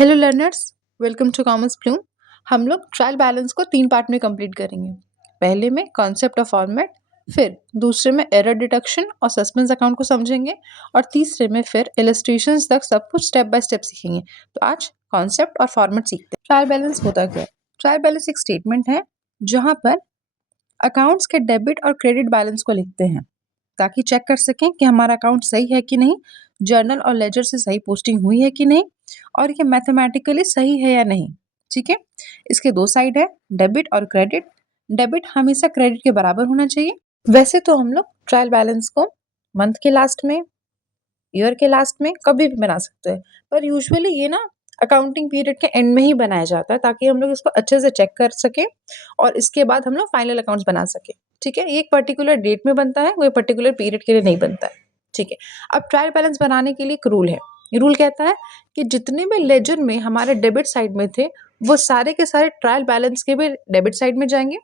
Hello learners, welcome to Commerce Bloom. हम लोग trial balance को 3 पार्ट में कंप्लीट करेंगे। पहले में कॉन्सेप्ट ऑफ फॉर्मेट, फिर दूसरे में एरर डिटेक्शन और सस्पेंस अकाउंट को समझेंगे और तीसरे में फिर इलस्ट्रेशंस तक सब कुछ स्टेप बाय स्टेप सीखेंगे। तो आज कॉन्सेप्ट और फॉर्मेट सीखते हैं। ट्रायल बैलेंस होता क्या है? ट्रायल बैलेंस एक स्टेटमेंट है जहाँ पर अकाउंट्स के डेबिट और क्रेडिट बैलेंस को लिखते हैं ताकि चेक कर सकें कि हमारा अकाउंट सही है कि नहीं, जर्नल और लेजर से सही पोस्टिंग हुई है कि नहीं और ये मैथमेटिकली सही है या नहीं। ठीक है, इसके 2 साइड है, डेबिट और क्रेडिट। डेबिट हमेशा क्रेडिट के बराबर होना चाहिए। वैसे तो हम लोग ट्रायल बैलेंस को मंथ के लास्ट में, ईयर के लास्ट में कभी भी बना सकते हैं, पर यूजुअली ये ना अकाउंटिंग पीरियड के एंड में ही बनाया जाता है ताकि हम लोग इसको अच्छे से चेक कर सकें और इसके बाद हम लोग फाइनल अकाउंट्स बना सकें। ठीक है, ये एक पर्टिकुलर डेट में बनता है, वो एक पर्टिकुलर पीरियड के लिए नहीं बनता है। ठीक है, अब ट्रायल बैलेंस बनाने के लिए एक रूल है। ये रूल कहता है कि जितने भी लेजर में हमारे डेबिट साइड में थे वो सारे के सारे ट्रायल बैलेंस के भी डेबिट साइड में जाएंगे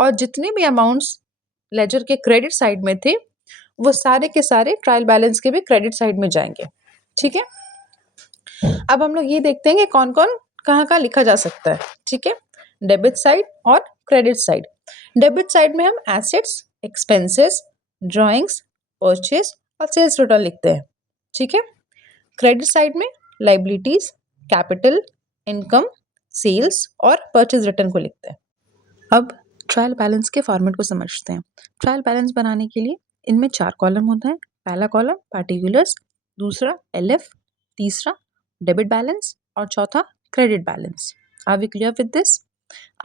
और जितने भी अमाउंट्स लेजर के क्रेडिट साइड में थे वो सारे के सारे ट्रायल बैलेंस के भी क्रेडिट साइड में जाएंगे। ठीक है, अब हम लोग ये देखते हैं कि कौन कौन कहाँ कहाँ लिखा जा सकता है। ठीक है, डेबिट साइड और क्रेडिट साइड। डेबिट साइड में हम एसेट्स, एक्सपेंसेस, ड्राइंग्स, परचेज और सेल्स रिटर्न लिखते हैं। ठीक है, क्रेडिट साइड में लाइबिलिटीज, कैपिटल, इनकम, सेल्स और परचेज रिटर्न को लिखते हैं। अब ट्रायल बैलेंस के फॉर्मेट को समझते हैं। ट्रायल बैलेंस बनाने के लिए इनमें 4 कॉलम होता है। पहला कॉलम पार्टिकुलर्स, दूसरा एलएफ, तीसरा डेबिट बैलेंस और चौथा credit balance. Are we clear with this?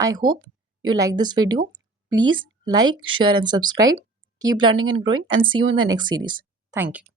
I hope you like this video. Please like, share and subscribe. Keep learning and growing and see you in the next series. Thank you.